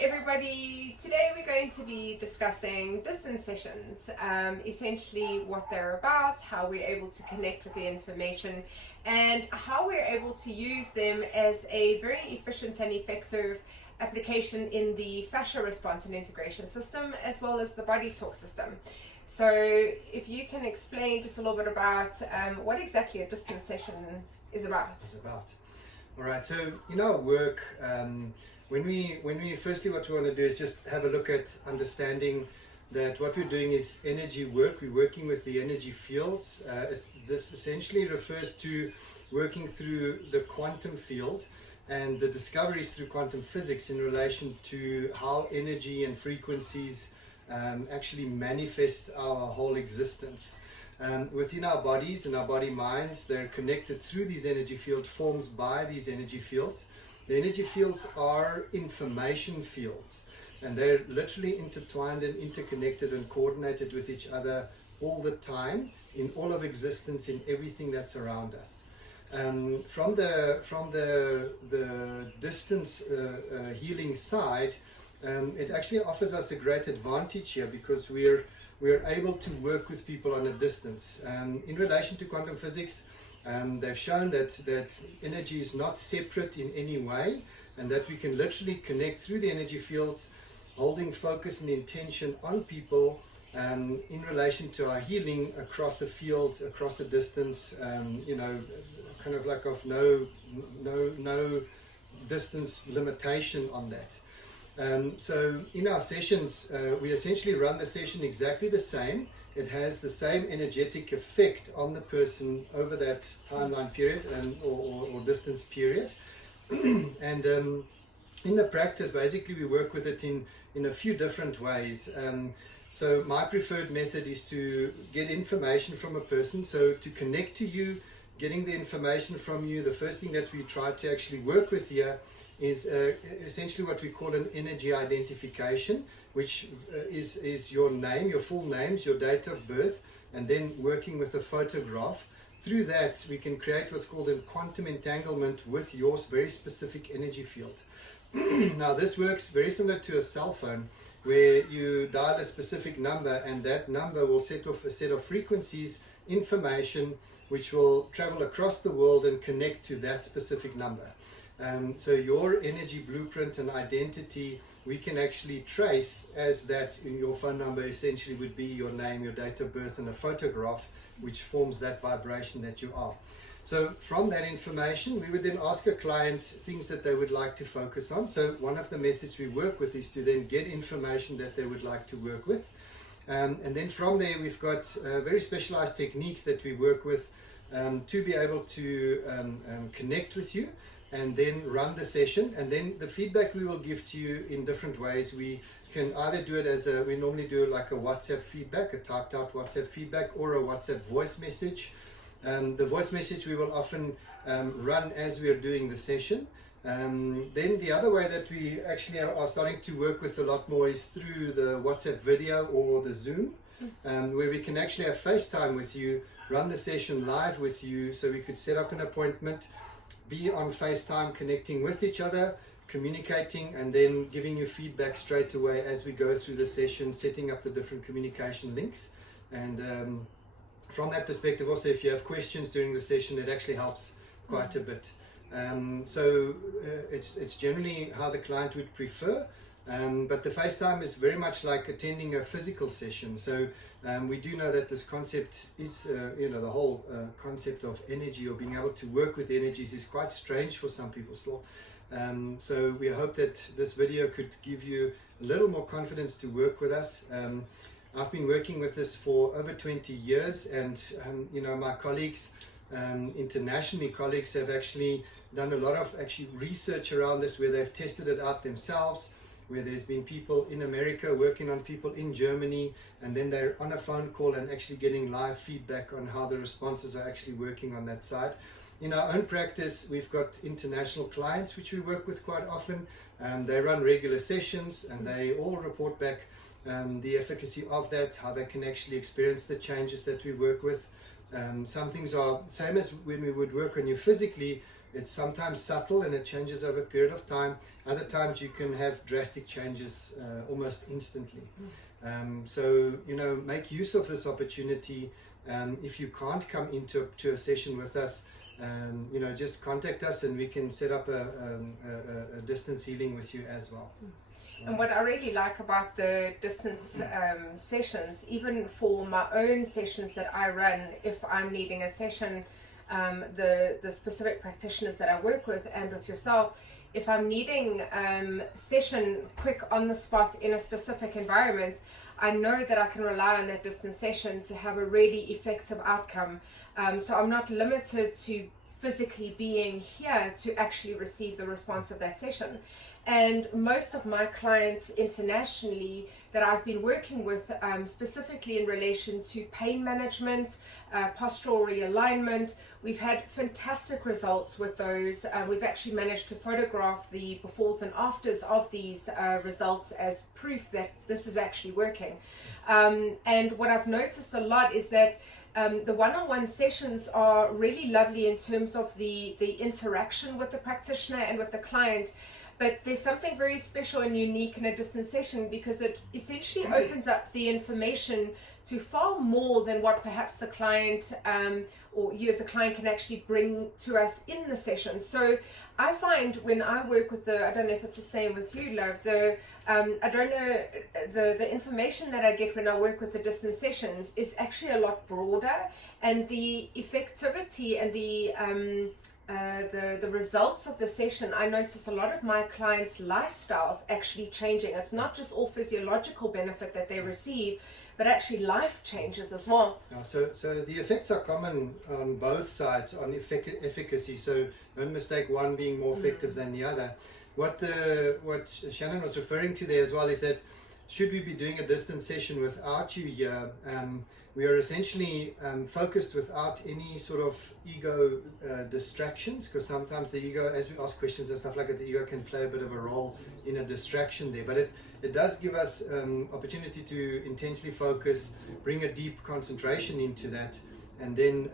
everybody, today we're going to be discussing distance sessions, essentially what they're about, how we're able to connect with the information, and how we're able to use them as a very efficient and effective application in the fascia response and integration system, as well as the body talk system. So if you can explain just a little bit about what exactly a distance session is about. All right, so in our work, when we firstly, what we want to do is just have a look at understanding that what we're doing is energy work. We're working with the energy fields. This essentially refers to working through the quantum field and the discoveries through quantum physics in relation to how energy and frequencies actually manifest our whole existence. Within our bodies and our body minds, they're connected through these energy field forms by these energy fields. The energy fields are information fields, and they're literally intertwined and interconnected and coordinated with each other all the time in all of existence, in everything that's around us. From the distance healing side, it actually offers us a great advantage here because we're able to work with people on a distance. In relation to quantum physics, they've shown that energy is not separate in any way, and that we can literally connect through the energy fields, holding focus and intention on people in relation to our healing across a field, across a distance, kind of like of no distance limitation on that. So in our sessions, we essentially run the session exactly the same. It has the same energetic effect on the person over that timeline period or distance period. And in the practice, basically we work with it in a few different ways. So my preferred method is to get information from a person. So to connect to you, getting the information from you, the first thing that we try to actually work with here is essentially what we call an energy identification, which is your name, your full names, your date of birth, and then working with a photograph. Through that, we can create what's called a quantum entanglement with your very specific energy field. Now, this works very similar to a cell phone, where you dial a specific number, and that number will set off a set of frequencies, information, which will travel across the world and connect to that specific number. So your energy blueprint and identity, we can actually trace as that in your phone number essentially would be your name, your date of birth, and a photograph, which forms that vibration that you are. So from that information, we would then ask a client things that they would like to focus on. So one of the methods we work with is to then get information that they would like to work with. And then from there, we've got very specialized techniques that we work with to be able to connect with you and then run the session. And then the feedback we will give to you in different ways. We can either do it as we normally do like a WhatsApp feedback, a typed out WhatsApp feedback, or a WhatsApp voice message. The voice message we will often run as we are doing the session. Then the other way that we actually are starting to work with a lot more is through the WhatsApp video or the Zoom, where we can actually have FaceTime with you, run the session live with you, so we could set up an appointment, be on FaceTime connecting with each other, communicating, and then giving you feedback straight away as we go through the session, setting up the different communication links. And from that perspective also, if you have questions during the session, it actually helps quite a bit. It's generally how the client would prefer, but the FaceTime is very much like attending a physical session. So we do know that this concept is, the whole concept of energy or being able to work with energies is quite strange for some people still. So we hope that this video could give you a little more confidence to work with us. I've been working with this for over 20 years, and my colleagues, internationally colleagues, have actually done a lot of research around this, where they've tested it out themselves, where there's been people in America working on people in Germany, and then they're on a phone call and actually getting live feedback on how the responses are actually working on that side. In our own practice, we've got international clients which we work with quite often. They run regular sessions, and they all report back the efficacy of that, how they can actually experience the changes that we work with. Some things are same as when we would work on you physically, it's sometimes subtle and it changes over a period of time. Other times you can have drastic changes almost instantly. So, make use of this opportunity. If you can't come into a session with us, just contact us and we can set up a distance healing with you as well. And what I really like about the distance sessions, even for my own sessions that I run, if I'm needing a session, the specific practitioners that I work with and with yourself, if I'm needing session quick on the spot in a specific environment, I know that I can rely on that distance session to have a really effective outcome. So I'm not limited to physically being here to actually receive the response of that session. And most of my clients internationally that I've been working with, specifically in relation to pain management, postural realignment, we've had fantastic results with those. We've actually managed to photograph the befores and afters of these results as proof that this is actually working. And what I've noticed a lot is that the one-on-one sessions are really lovely in terms of the interaction with the practitioner and with the client. But there's something very special and unique in a distance session because it essentially opens up the information to far more than what perhaps the client or you as a client can actually bring to us in the session. So I find when I work with I don't know if it's the same with you, Love, I don't know, the information that I get when I work with the distance sessions is actually a lot broader, and the effectivity and the results of the session, I notice a lot of my clients' lifestyles actually changing. It's not just all physiological benefit that they receive, but actually life changes as well. Yeah, so the effects are common on both sides on efficacy. So don't mistake one being more effective than the other. What Shannon was referring to there as well is that should we be doing a distance session without you here, we are essentially focused without any sort of ego distractions, because sometimes the ego, as we ask questions and stuff like that, the ego can play a bit of a role in a distraction there. But it does give us opportunity to intensely focus, bring a deep concentration into that, and then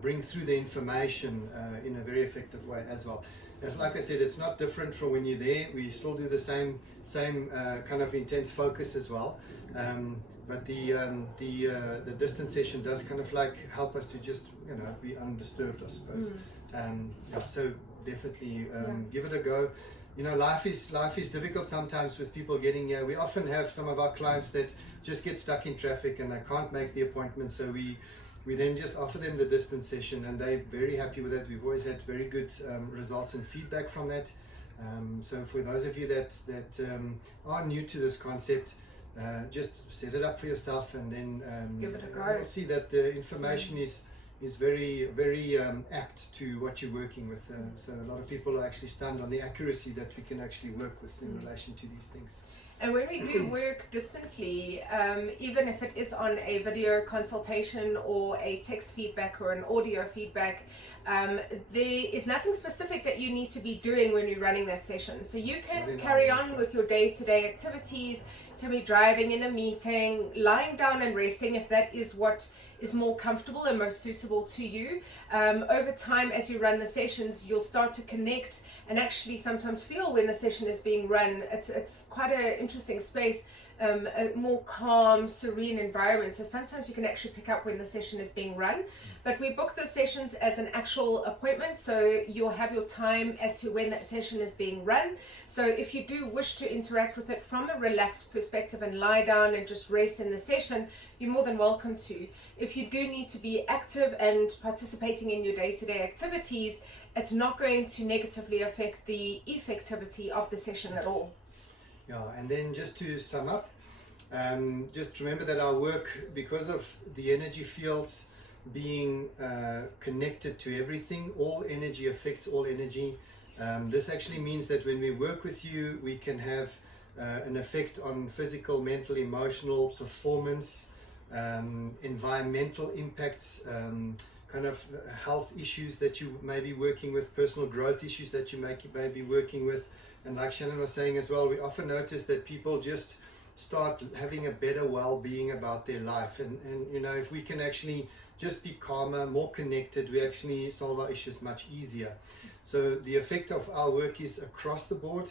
bring through the information in a very effective way as well. As like I said, it's not different from when you're there. We still do the same kind of intense focus as well. But the distance session does kind of like help us to just be undisturbed, I suppose. So definitely give it a go. Life is difficult sometimes with people getting here. We often have some of our clients that just get stuck in traffic and they can't make the appointment, so we then just offer them the distance session, and they're very happy with that. We've always had very good results and feedback from that. So for those of you that are new to this concept, just set it up for yourself, and then give it a go. You'll see that the information is very, very apt to what you're working with. So a lot of people are actually stunned on the accuracy that we can actually work with in relation to these things. And when we do work distantly, even if it is on a video consultation or a text feedback or an audio feedback, there is nothing specific that you need to be doing when you're running that session. So you can carry on with your day-to-day activities. You can be driving in a meeting, lying down and resting if that is what is more comfortable and most suitable to you. Over time, as you run the sessions, you'll start to connect and actually sometimes feel when the session is being run. It's quite an interesting space, a more calm, serene environment. So sometimes you can actually pick up when the session is being run. But we book the sessions as an actual appointment, so you'll have your time as to when that session is being run. So if you do wish to interact with it from a relaxed perspective and lie down and just rest in the session, you're more than welcome to. If you do need to be active and participating in your day-to-day activities, it's not going to negatively affect the effectivity of the session at all. Yeah, and then just to sum up, just remember that our work, because of the energy fields being connected to everything, all energy affects all energy. This actually means that when we work with you, we can have an effect on physical, mental, emotional performance, environmental impacts, kind of health issues that you may be working with, personal growth issues that you may be working with. And like Shannon was saying as well, we often notice that people just start having a better well-being about their life. And if we can actually just be calmer, more connected. We actually solve our issues much easier. So the effect of our work is across the board.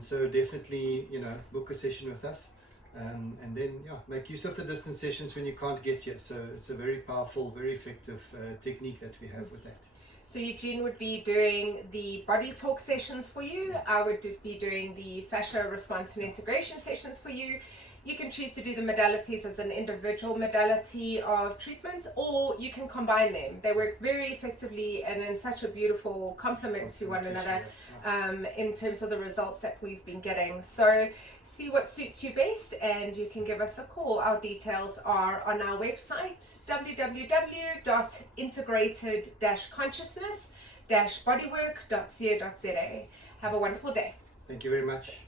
So definitely, book a session with us. And then make use of the distance sessions when you can't get here. So it's a very powerful, very effective technique that we have with that. So Eugene would be doing the body talk sessions for you. I would be doing the fascia response and integration sessions for you. You can choose to do the modalities as an individual modality of treatment, or you can combine them. They work very effectively and in such a beautiful complement to one another in terms of the results that we've been getting. So see what suits you best and you can give us a call. Our details are on our website, www.integrated-consciousness-bodywork.co.za. Have a wonderful day. Thank you very much.